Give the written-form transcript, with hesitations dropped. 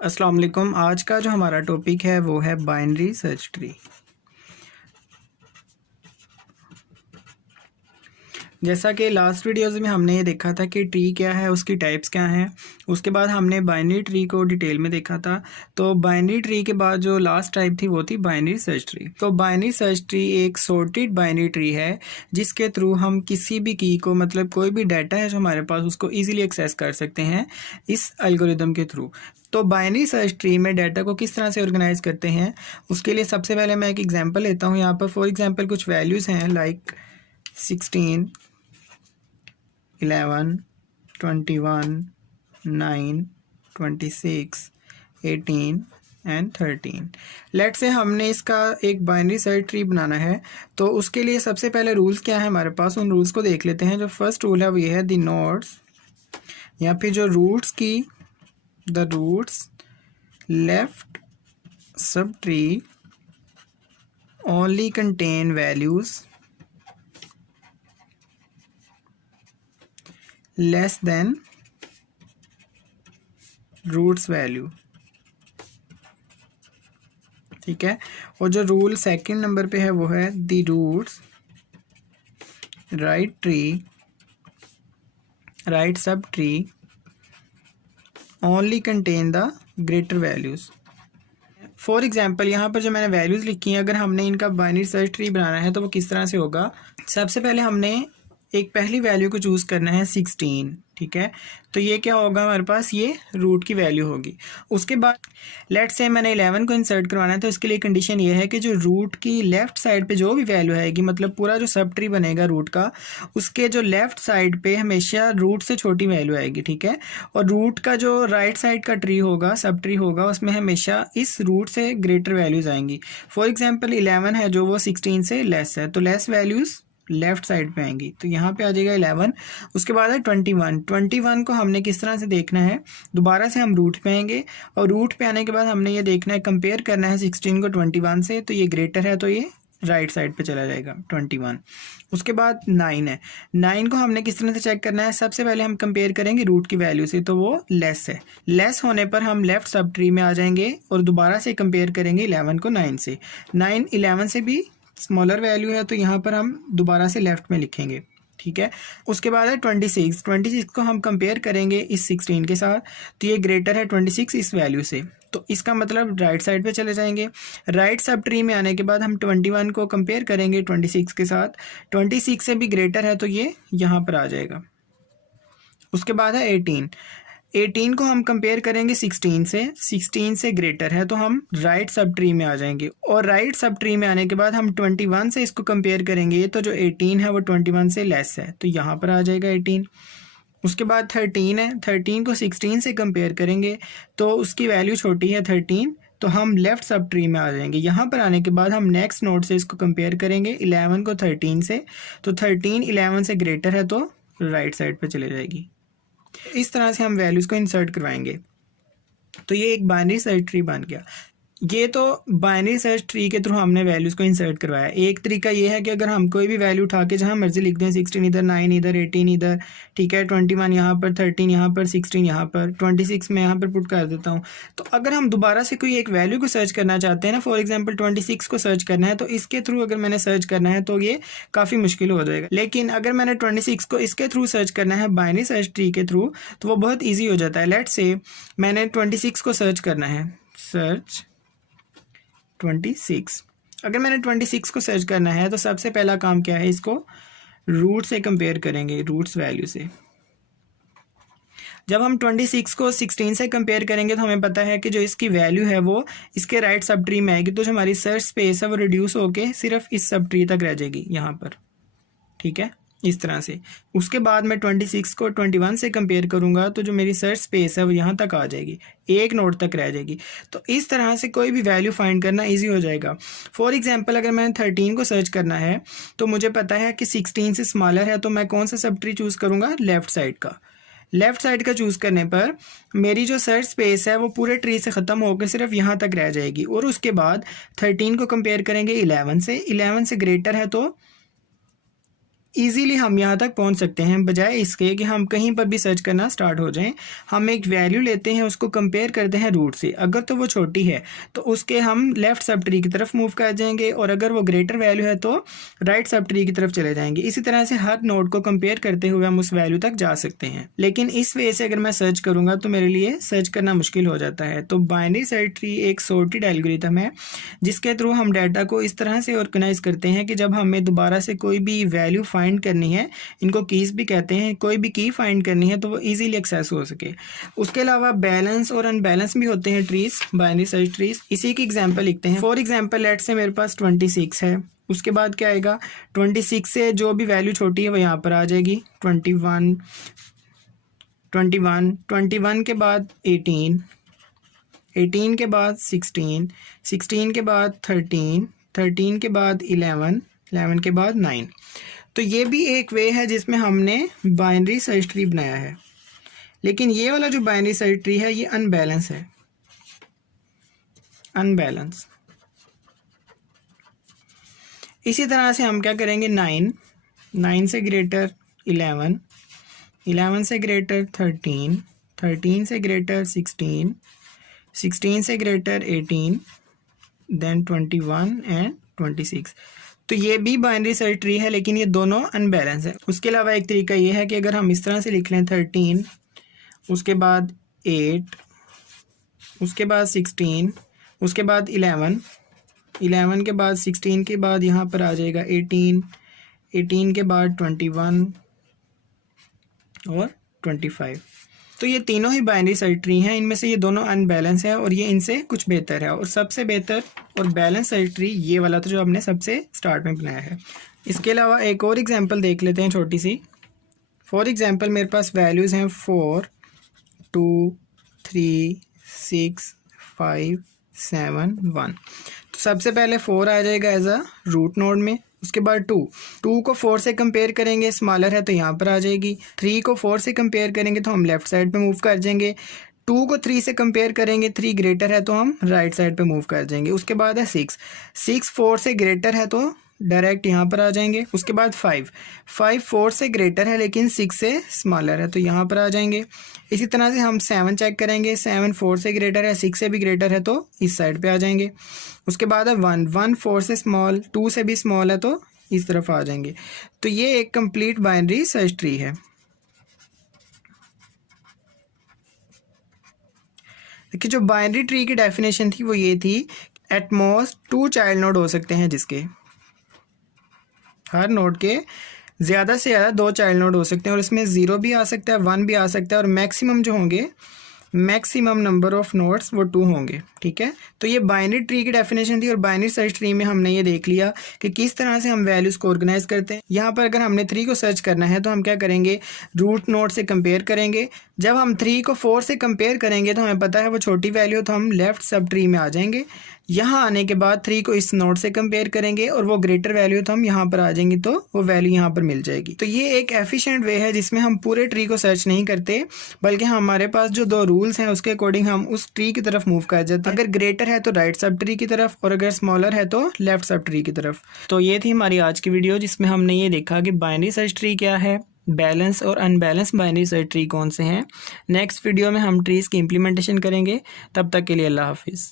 अस्सलाम वालेकुम। आज का जो हमारा टॉपिक है वो है बाइनरी सर्च ट्री। जैसा कि लास्ट वीडियोस में हमने ये देखा था कि ट्री क्या है, उसकी टाइप्स क्या हैं। उसके बाद हमने बाइनरी ट्री को डिटेल में देखा था। तो बाइनरी ट्री के बाद जो लास्ट टाइप थी वो थी बाइनरी सर्च ट्री। तो बाइनरी सर्च ट्री एक सॉर्टेड बाइनरी ट्री है जिसके थ्रू हम किसी भी की को, मतलब कोई भी डाटा है जो हमारे पास, उसको ईजिली एक्सेस कर सकते हैं इस एल्गोरिदम के थ्रू। तो बाइनरी सर्च ट्री में डाटा को किस तरह से ऑर्गेनाइज करते हैं, उसके लिए सबसे पहले मैं एक एग्जांपल लेता हूँ। यहाँ पर फॉर एग्जांपल कुछ वैल्यूज़ हैं लाइक 16, 11, 21, 9, 26, 18 एंड 13। लेट्स से हमने इसका एक बाइनरी सर्च ट्री बनाना है। तो उसके लिए सबसे पहले रूल्स क्या है हमारे पास, उन रूल्स को देख लेते हैं। जो फर्स्ट रूल है वो ये है, द नोड्स या फिर जो रूट्स की, the root's left sub tree only contain values less than root's value. ठीक है। और जो रूल सेकंड नंबर पे है वो है, the root's right sub tree only contain the greater values. For example यहाँ पर जो मैंने वैल्यूज़ लिखी हैं, अगर हमने इनका बाइनरी सर्च ट्री बनाना है तो वो किस तरह से होगा। सबसे पहले हमने एक पहली वैल्यू को चूज़ करना है 16। ठीक है। तो ये क्या होगा हमारे पास, ये रूट की वैल्यू होगी। उसके बाद लेट्स से मैंने 11 को इंसर्ट करवाना है, तो इसके लिए कंडीशन ये है कि जो रूट की लेफ़्ट साइड पे जो भी वैल्यू आएगी, मतलब पूरा जो सब ट्री बनेगा रूट का, उसके जो लेफ़्ट साइड पे हमेशा रूट से छोटी वैल्यू आएगी। ठीक है। और रूट का जो राइट साइड का ट्री होगा, सब ट्री होगा, उसमें हमेशा इस रूट से ग्रेटर वैल्यूज़ आएंगी। फॉर एग्जाम्पल 11 है जो वो 16 से लेस है, तो लेस वैल्यूज़ लेफ्ट साइड पे आएंगी, तो यहाँ पे आ जाएगा 11। उसके बाद है 21 को हमने किस तरह से देखना है, दोबारा से हम रूट पे आएंगे और रूट पे आने के बाद हमने ये देखना है, कंपेयर करना है 16 को 21 से, तो ये ग्रेटर है तो ये राइट साइड पे चला जाएगा 21। उसके बाद 9 है, 9 को हमने किस तरह से चेक करना है, सबसे पहले हम कंपेयर करेंगे रूट की वैल्यू से, तो वो लेस है। लेस होने पर हम लेफ्ट सब ट्री में आ जाएंगे और दोबारा से कंपेयर करेंगे 11 को 9 से। 9 11 से भी स्मॉलर वैल्यू है, तो यहाँ पर हम दोबारा से लेफ्ट में लिखेंगे। ठीक है। उसके बाद है 26 को हम कंपेयर करेंगे इस 16 के साथ, तो ये ग्रेटर है 26 इस वैल्यू से, तो इसका मतलब राइट साइड पे चले जाएंगे। राइट सब ट्री में आने के बाद हम 21 को कंपेयर करेंगे 26 के साथ, 26 से भी ग्रेटर है तो ये यहाँ पर आ जाएगा। उसके बाद है 18 को हम कंपेयर करेंगे 16 से ग्रेटर है तो हम राइट सब ट्री में आ जाएंगे, और राइट सब ट्री में आने के बाद हम 21 से इसको कंपेयर करेंगे, तो जो 18 है वो 21 से लेस है, तो यहाँ पर आ जाएगा 18। उसके बाद 13 है, 13 को 16 से कंपेयर करेंगे तो उसकी वैल्यू छोटी है 13, तो हम लेफ्ट सब ट्री में आ जाएंगे। यहाँ पर आने के बाद हम नेक्स्ट नोड से इसको कंपेयर करेंगे 11 को 13 से, तो 13 11 से ग्रेटर है तो राइट साइड पर चले जाएगी। इस तरह से हम वैल्यूज़ को इंसर्ट करवाएंगे, तो ये एक बाइनरी सर्च ट्री बन गया। ये तो बाइनरी सर्च ट्री के थ्रू हमने वैल्यूज़ को इंसर्ट करवाया। एक तरीका ये है कि अगर हम कोई भी वैल्यू उठा के जहाँ मर्जी लिख दें, 16 इधर, 9 इधर, 18 इधर, ठीक है, 21 यहाँ पर, 13 यहाँ पर, 16 यहाँ पर, 26 मैं यहाँ पर पुट कर देता हूँ। तो अगर हम दोबारा से कोई एक वैल्यू को सर्च करना चाहते हैं ना, फॉर एग्जाम्पल 26 को सर्च करना है, तो इसके थ्रू अगर मैंने सर्च करना है तो ये काफ़ी मुश्किल हो जाएगा। लेकिन अगर मैंने 26 को इसके थ्रू सर्च करना है बाइनरी सर्च ट्री के थ्रू, तो वो बहुत ईजी हो जाता है। लेट्स से मैंने 26 को सर्च करना है, सर्च 26। अगर मैंने 26 को सर्च करना है तो सबसे पहला काम क्या है, इसको रूट से कंपेयर करेंगे, रूट्स वैल्यू से। जब हम 26 को 16 से कंपेयर करेंगे तो हमें पता है कि जो इसकी वैल्यू है वो इसके राइट सब ट्री में आएगी, तो जो हमारी सर्च स्पेस है वो रिड्यूस होके सिर्फ इस सब ट्री तक रह जाएगी यहाँ पर। ठीक है, इस तरह से। उसके बाद मैं 26 को 21 से कंपेयर करूंगा तो जो मेरी सर्च स्पेस है वो यहाँ तक आ जाएगी, एक नोड तक रह जाएगी। तो इस तरह से कोई भी वैल्यू फाइंड करना इजी हो जाएगा। फॉर एग्जांपल अगर मैंने 13 को सर्च करना है तो मुझे पता है कि 16 से स्मॉलर है, तो मैं कौन सा सब ट्री चूज़ करूँगा, लेफ्ट साइड का। लेफ्ट साइड का चूज़ करने पर मेरी जो सर्च स्पेस है वो पूरे ट्री से ख़त्म होकर सिर्फ यहाँ तक रह जाएगी। और उसके बाद 13 को कंपेयर करेंगे 11 से, 11 से ग्रेटर है तो इजीली हम यहाँ तक पहुँच सकते हैं, बजाय इसके कि हम कहीं पर भी सर्च करना स्टार्ट हो जाएं। हम एक वैल्यू लेते हैं, उसको कंपेयर करते हैं रूट से, अगर तो वो छोटी है तो उसके हम लेफ़्ट सब ट्री की तरफ मूव कर जाएंगे, और अगर वो ग्रेटर वैल्यू है तो राइट सब ट्री की तरफ चले जाएंगे। इसी तरह से हर नोड को कंपेयर करते हुए हम उस वैल्यू तक जा सकते हैं। लेकिन इस वे से अगर मैं सर्च करूँगा तो मेरे लिए सर्च करना मुश्किल हो जाता है। तो बाइनरी सर्च ट्री एक सॉर्टेड एल्गोरिथम है जिसके थ्रू हम डाटा को इस तरह से ऑर्गेनाइज करते हैं कि जब हमें दोबारा से कोई भी वैल्यू फाइंड करनी है, इनको कीज भी कहते हैं, कोई भी की फाइंड करनी है तो वो इजीली एक्सेस हो सके। उसके अलावा बैलेंस और अनबैलेंस भी होते हैं ट्रीज, बाइनरी सर्च ट्रीज। इसी की एग्जांपल लिखते हैं। फॉर एग्जांपल लेट से मेरे पास 26 है, उसके बाद क्या आएगा, 26 से जो भी वैल्यू छोटी है वो यहाँ पर आ जाएगी, 21 के बाद 18 के बाद 16 के बाद 13 के बाद 11 के बाद 9। तो ये भी एक वे है जिसमें हमने बाइनरी सर्च ट्री बनाया है। लेकिन ये वाला जो बाइनरी सर्च ट्री है ये अनबैलेंस है, अनबैलेंस। इसी तरह से हम क्या करेंगे, 9 से ग्रेटर 11 से ग्रेटर 13 से ग्रेटर 16 से ग्रेटर 18, देन 21 एंड 26। तो ये भी बाइनरी सर्च ट्री है, लेकिन ये दोनों अनबैलेंस है। उसके अलावा एक तरीका ये है कि अगर हम इस तरह से लिख लें 13, उसके बाद 8, उसके बाद 16, उसके बाद 11 के बाद 16 के बाद यहाँ पर आ जाएगा 18 के बाद 21 और 25। तो ये तीनों ही बाइनरी सर्च ट्री हैं। इनमें से ये दोनों अनबैलेंस है और ये इनसे कुछ बेहतर है। और सबसे बेहतर और बैलेंस सर्च ट्री ये वाला था जो हमने सबसे स्टार्ट में बनाया है। इसके अलावा एक और एग्जांपल देख लेते हैं छोटी सी। फॉर एग्जांपल मेरे पास वैल्यूज़ हैं 4, 2, 3, 6, 5, 7, 1। तो सबसे पहले 4 आ जाएगा एज अ रूट नोड में। उसके बाद 2 को 4 से कंपेयर करेंगे, स्मॉलर है तो यहाँ पर आ जाएगी। 3 को 4 से कंपेयर करेंगे तो हम लेफ़्ट साइड पे मूव कर जाएंगे। 2 को 3 से कंपेयर करेंगे, 3 ग्रेटर है तो हम राइट साइड पे मूव कर जाएंगे। उसके बाद है 6 4 से ग्रेटर है तो डायरेक्ट यहाँ पर आ जाएंगे। उसके बाद 5 4 से ग्रेटर है लेकिन 6 से स्मॉलर है तो यहाँ पर आ जाएंगे। इसी तरह से हम 7 चेक करेंगे, 7 4 से ग्रेटर है, 6 से भी ग्रेटर है तो इस साइड पे आ जाएंगे। उसके बाद है 1 4 से स्मॉल, 2 से भी स्मॉल है तो इस तरफ आ जाएंगे। तो ये एक कंप्लीट बाइनरी सर्च ट्री है। देखिए जो बाइनरी ट्री की डेफिनेशन थी वो ये थी, एट मोस्ट 2 चाइल्ड नोड हो सकते हैं, जिसके हर नोड के ज़्यादा से ज़्यादा 2 चाइल्ड नोड हो सकते हैं, और इसमें 0 भी आ सकता है, 1 भी आ सकता है, और मैक्सिमम जो होंगे, मैक्सिमम नंबर ऑफ नोड्स वो 2 होंगे। ठीक है, तो ये बाइनरी ट्री की डेफिनेशन थी। और बाइनरी सर्च ट्री में हमने ये देख लिया कि किस तरह से हम वैल्यूज़ को ऑर्गेनाइज करते हैं। यहाँ पर अगर हमने 3 को सर्च करना है तो हम क्या करेंगे, रूट नोड से कंपेयर करेंगे। जब हम 3 को 4 से कंपेयर करेंगे तो हमें पता है वो छोटी वैल्यू, तो हम लेफ़्ट सब ट्री में आ जाएंगे। यहाँ आने के बाद 3 को इस नोड से कंपेयर करेंगे और वो ग्रेटर वैल्यू तो हम यहाँ पर आ जाएंगे, तो वो वैल्यू यहाँ पर मिल जाएगी। तो ये एक एफिशिएंट वे है जिसमें हम पूरे ट्री को सर्च नहीं करते, बल्कि हमारे पास जो 2 रूल्स हैं उसके अकॉर्डिंग हम उस ट्री की तरफ मूव कर जाते हैं। अगर ग्रेटर है तो राइट सब ट्री की तरफ, और अगर स्मॉलर है तो लेफ्ट सब ट्री की तरफ। तो ये थी हमारी आज की वीडियो जिसमें हमने ये देखा कि बाइनरी सर्च ट्री क्या है, बैलेंस और अनबैलेंस बाइनरी सर्च ट्री कौन से हैं। नेक्स्ट वीडियो में हम ट्रीज़ की इम्प्लीमेंटेशन करेंगे। तब तक के लिए अल्लाह हाफिज़।